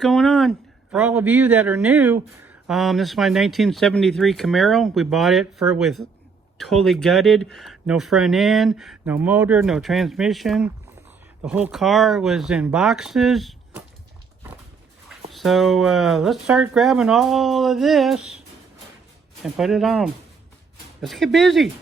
Going on for all of you that are new, this is my 1973 Camaro. We bought it with totally gutted, no front end, no motor, no transmission. The whole car was in boxes. So let's start grabbing all of this and put it on. Let's get busy.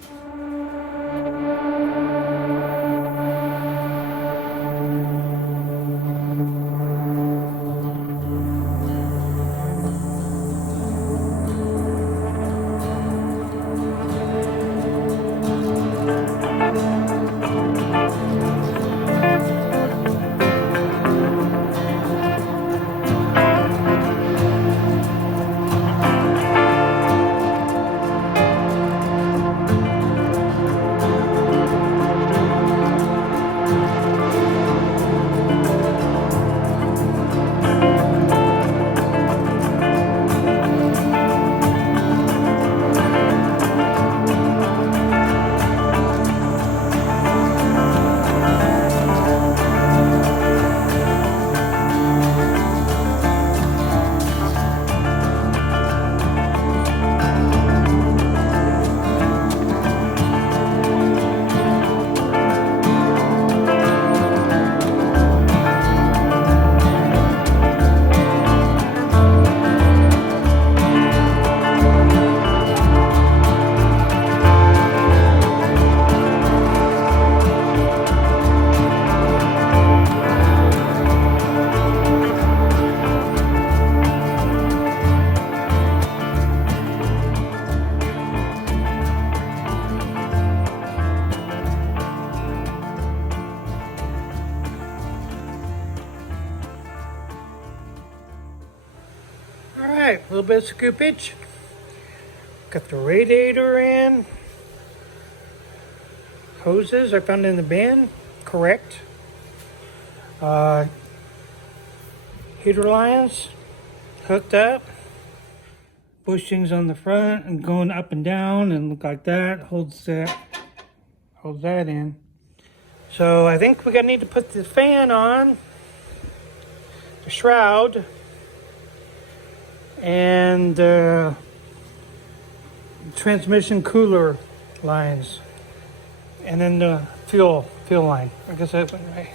Alright, a little bit of scoopage. Got the radiator in. Hoses I found in the bin, correct. Heater lines hooked up. Bushings on the front and going up and down and look like that. Holds that in. So I think we're gonna need to put the fan on, the shroud, and transmission cooler lines, and then the fuel line. I guess that went right.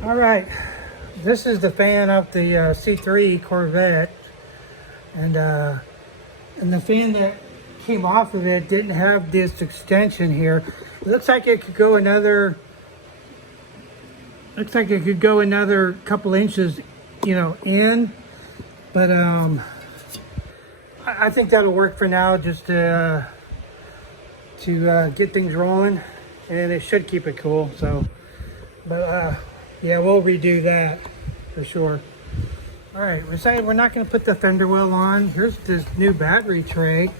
Alright, this is the fan of the C3 Corvette, and the fan that came off of it didn't have this extension here. It looks like it could go another couple inches, in, but I think that'll work for now, just to get things rolling, and it should keep it cool. So, but yeah, we'll redo that for sure. All right, we decided we're not going to put the fender well on. Here's this new battery tray,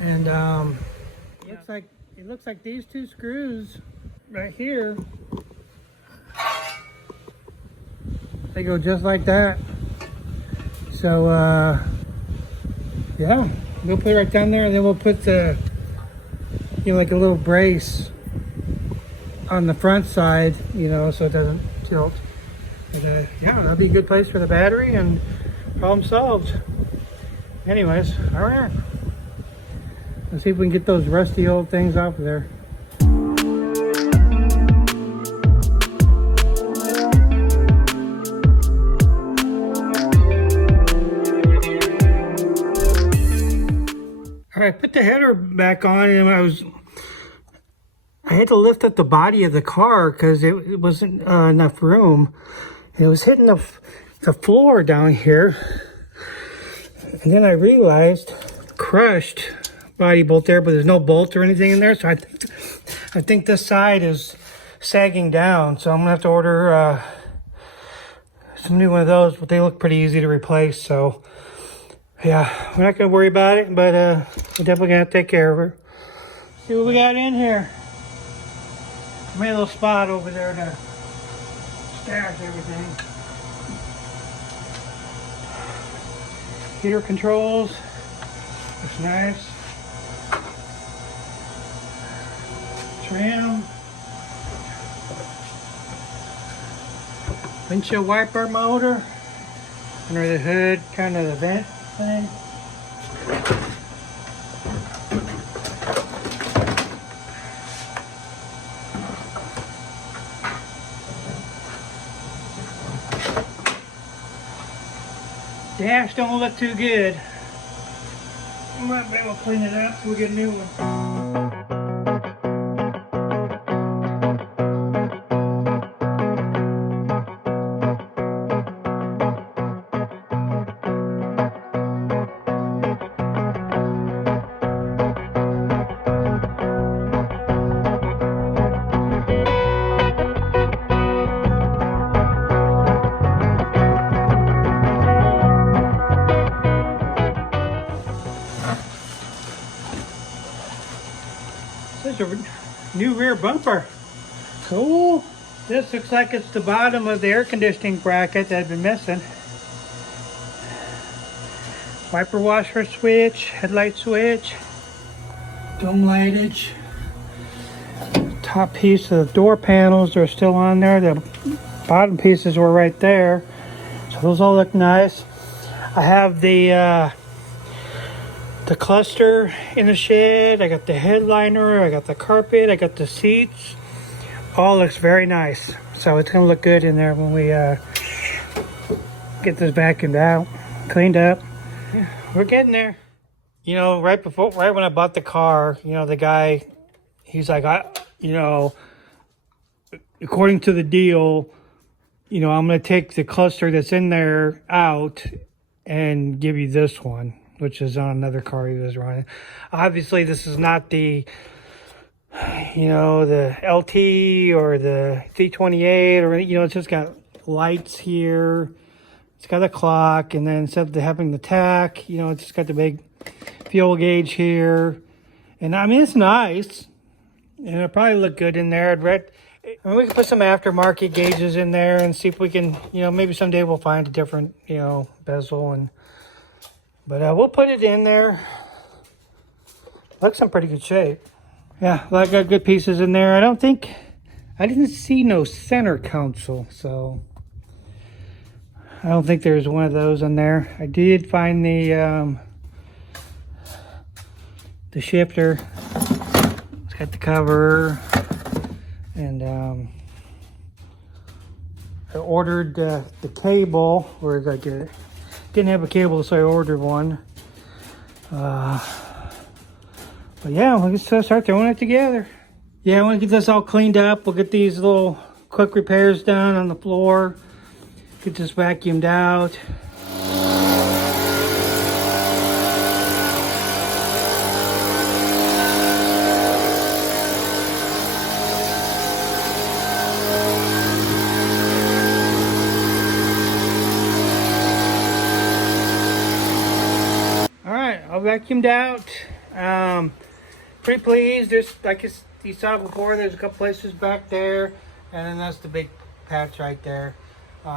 and it looks like these two screws right here, they go just like that. So yeah, we'll put it right down there, and then we'll put the you know, like a little brace on the front side, you know, so it doesn't tilt. But yeah, that'd be a good place for the battery, and problem solved. Anyways, all right. Let's see if we can get those rusty old things off of there. All right, put the header back on, and I had to lift up the body of the car because it wasn't enough room. It was hitting the floor down here, and then I realized crushed body bolt there, but there's no bolt or anything in there. So I think this side is sagging down, so I'm gonna have to order some new one of those, but they look pretty easy to replace. So yeah, we're not gonna worry about it, but we're definitely gonna have to take care of her. See what we got in here. I made a little spot over there to stash everything. Heater controls. Looks nice. Trim. Windshield wiper motor. Under the hood, kind of the vent thing. Dash don't look too good. We might be able to clean it up till we get a new one. There's a new rear bumper. Cool. This looks like it's the bottom of the air conditioning bracket that had been missing. Wiper washer switch, headlight switch, dome lightage. Top piece of the door panels are still on there. The bottom pieces were right there. So those all look nice. I have the cluster in the shed. I got the headliner, I got the carpet, I got the seats. All looks very nice. So it's gonna look good in there when we get this vacuumed out, cleaned up. Yeah, we're getting there. You know, right when I bought the car, you know, the guy, he's like, you know, according to the deal, you know, I'm gonna take the cluster that's in there out and give you this one, which is on another car he was running. Obviously, this is not the, you know, the LT or the C28 or, you know, it's just got lights here. It's got a clock, and then instead of having the tack, you know, it's just got the big fuel gauge here. And I mean, it's nice, and it'll probably look good in there. I mean, we can put some aftermarket gauges in there and see if we can, you know, maybe someday we'll find a different, you know, bezel. But we'll put it in there. Looks in pretty good shape. Yeah, I got good pieces in there. I didn't see no center console, so I don't think there's one of those in there. I did find the shifter. It's got the cover, and I ordered the cable. Where did I get it? Didn't have a cable, so I ordered one. But yeah, we'll just start throwing it together. Yeah, I want to get this all cleaned up. We'll get these little quick repairs done on the floor. Get this vacuumed out. All right, all vacuumed out. Pretty pleased. There's, like you saw before, there's a couple places back there, and then that's the big patch right there.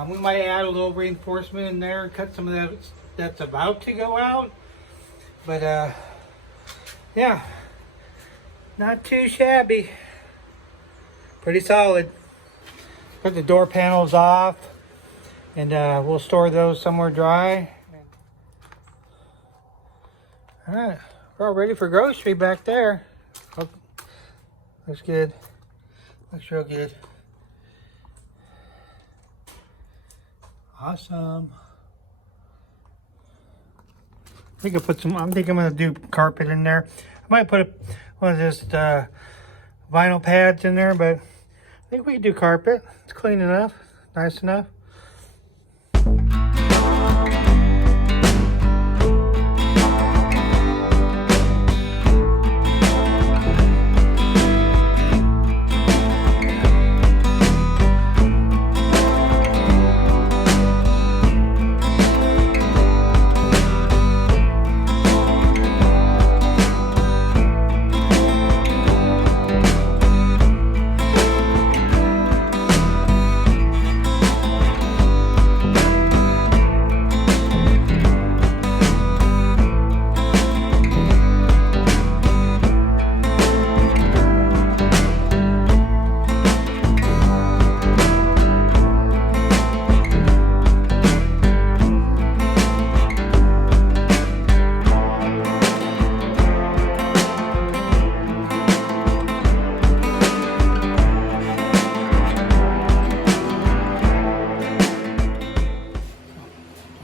We might add a little reinforcement in there and cut some of that that's about to go out. But yeah, Not too shabby. Pretty solid. Put the door panels off, and we'll store those somewhere dry. All right, we're all ready for grocery back there. Oh, looks good. Looks real good. Awesome. I think I put some. I'm thinking I'm gonna do carpet in there. I might put one of this vinyl pads in there, but I think we can do carpet. It's clean enough, nice enough.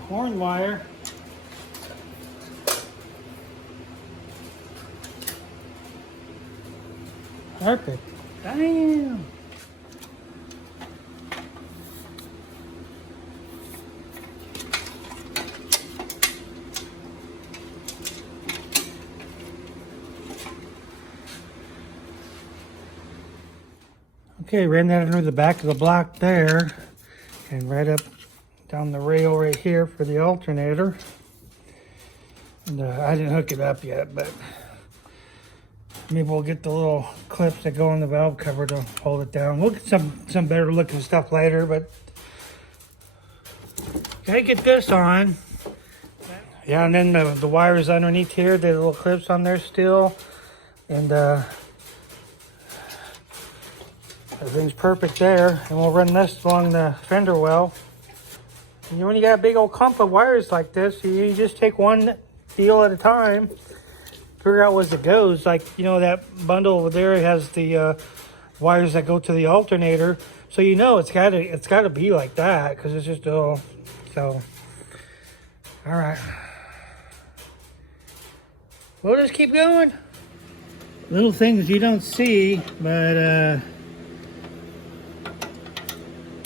Horn wire. Carpet. Damn. Okay, ran that under the back of the block there, and right up down the rail right here for the alternator. And I didn't hook it up yet, but maybe we'll get the little clips that go on the valve cover to hold it down. We'll get some better looking stuff later, but gotta get this on. Yeah, and then the wires underneath here, the little clips on there still, and everything's perfect there. And we'll run this along the fender well. And when you got a big old clump of wires like this, you just take one deal at a time, figure out where it goes. Like, you know, that bundle over there has the wires that go to the alternator, so you know it's gotta be like that, because it's just all. So, all right, we'll just keep going. Little things you don't see, but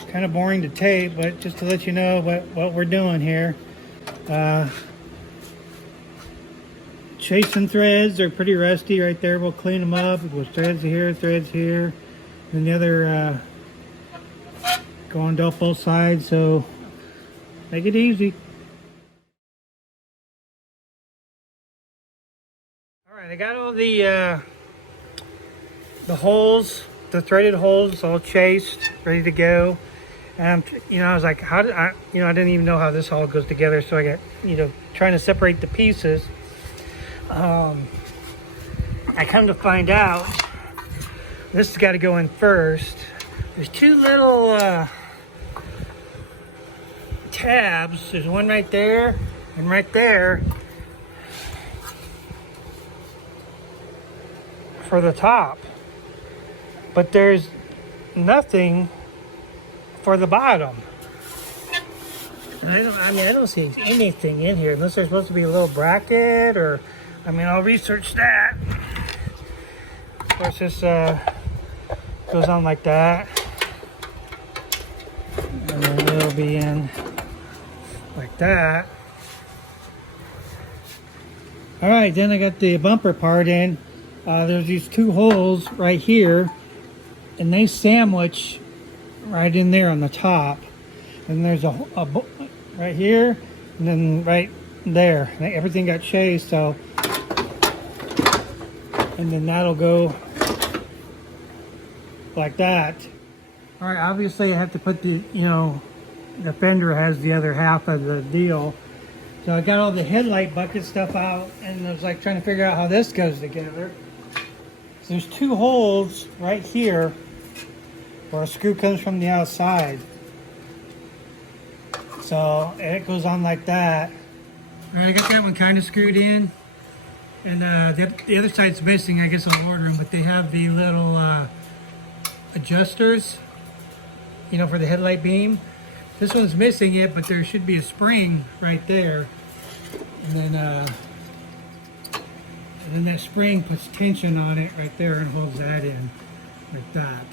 kind of boring to tape, but just to let you know what we're doing here. Chasing threads, they're pretty rusty right there. We'll clean them up. It goes threads here, and the other going up both sides, so make it easy. All right, I got all the holes, the threaded holes all chased, ready to go. And you know, I was like, how did I? You know, I didn't even know how this all goes together, so I got, you know, trying to separate the pieces. I come to find out this has got to go in first. There's two little tabs. There's one right there and right there for the top, but there's nothing for the bottom. And I don't see anything in here unless there's supposed to be a little bracket, or I'll research that. Of course, this goes on like that, and then it'll be in like that. All right, then I got the bumper part in. There's these two holes right here, and they sandwich right in there on the top. And there's a right here, and then right there. And everything got chased, so, and then that'll go like that. All right, obviously I have to put the, you know, the fender has the other half of the deal. So I got all the headlight bucket stuff out, and I was like trying to figure out how this goes together. there's two holes right here where a screw comes from the outside. So it goes on like that. All right, I got that one kind of screwed in. And the other side's missing. I guess I'll order them, but they have the little adjusters, you know, for the headlight beam. This one's missing it, but there should be a spring right there. And then that spring puts tension on it right there and holds that in like that.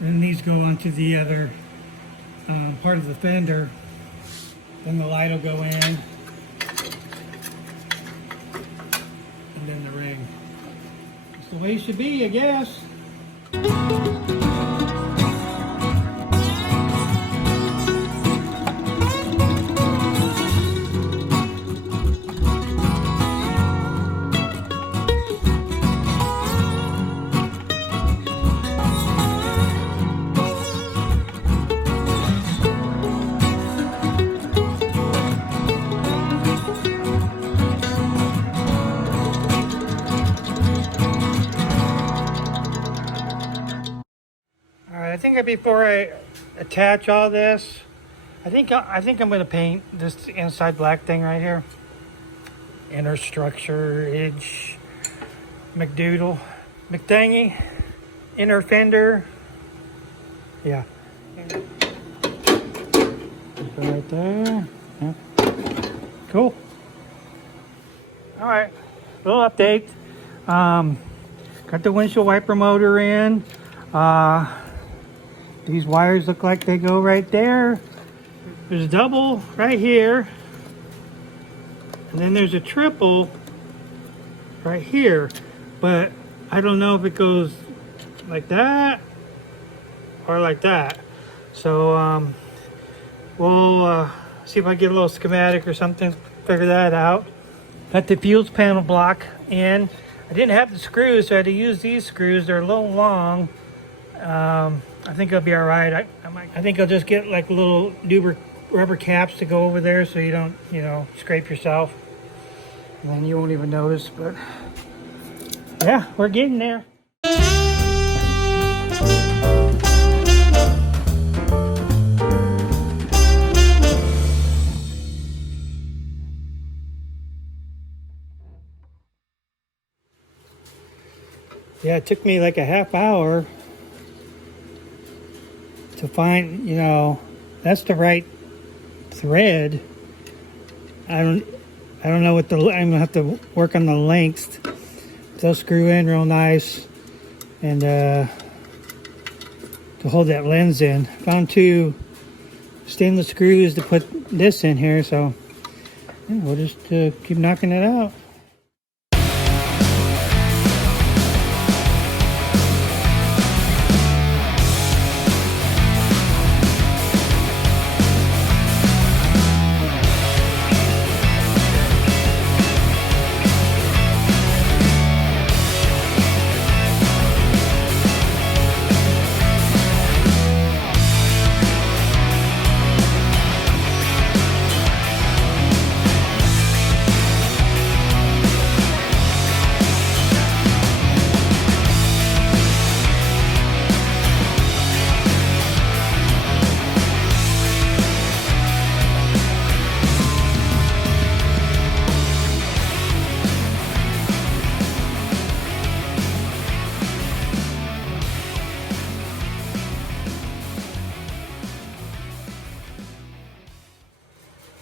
And then these go onto the other part of the fender. Then the light will go in. And then the ring. That's the way it should be, I guess. I think before I attach all this, I think I'm going to paint this inside black thing right here. Inner structure, edge, McDoodle, McDangy, inner fender. Yeah. Right there. Yeah. Cool. All right. Little update. Got the windshield wiper motor in. These wires look like they go right there. There's a double right here. And then there's a triple right here. But I don't know if it goes like that or like that. So we'll see if I get a little schematic or something, figure that out. Got the fuse panel block in. I didn't have the screws, so I had to use these screws. They're a little long. I think it'll be all right. I think I'll just get like little new rubber caps to go over there so you don't, you know, scrape yourself. And then you won't even notice, but yeah, we're getting there. Yeah, it took me like a half hour to find, you know, that's the right thread. I don't know what I'm gonna have to work on the lengths. They'll screw in real nice and to hold that lens in. Found two stainless screws to put this in here, so yeah, we'll just keep knocking it out.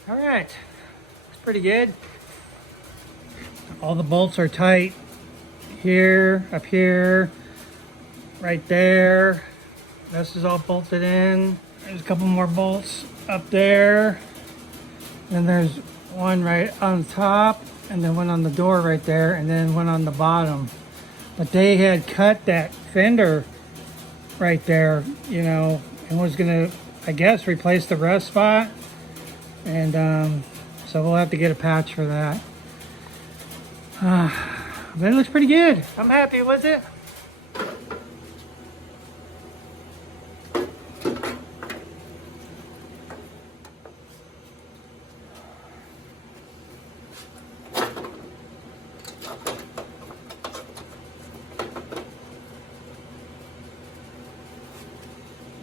All right, it's pretty good. All the bolts are tight here, up here, right there. This is all bolted in. There's a couple more bolts up there. Then there's one right on top, and then one on the door right there, and then one on the bottom. But they had cut that fender right there, you know, and was gonna, I guess, replace the rust spot. And so we'll have to get a patch for that. But it looks pretty good. I'm happy with it.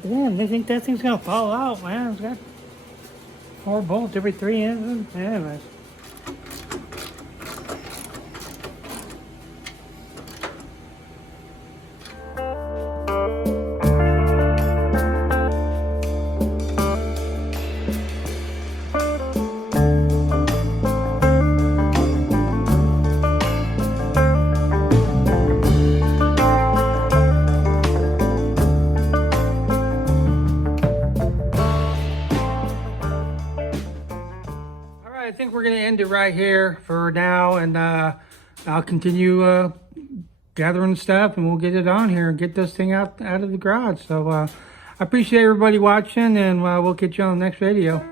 Damn, they think that thing's gonna fall out, man. It's got 4 bolts every 3 inches. Anyways. I think we're going to end it right here for now, and I'll continue gathering stuff, and we'll get it on here and get this thing out of the garage. So I appreciate everybody watching, and we'll catch you on the next video.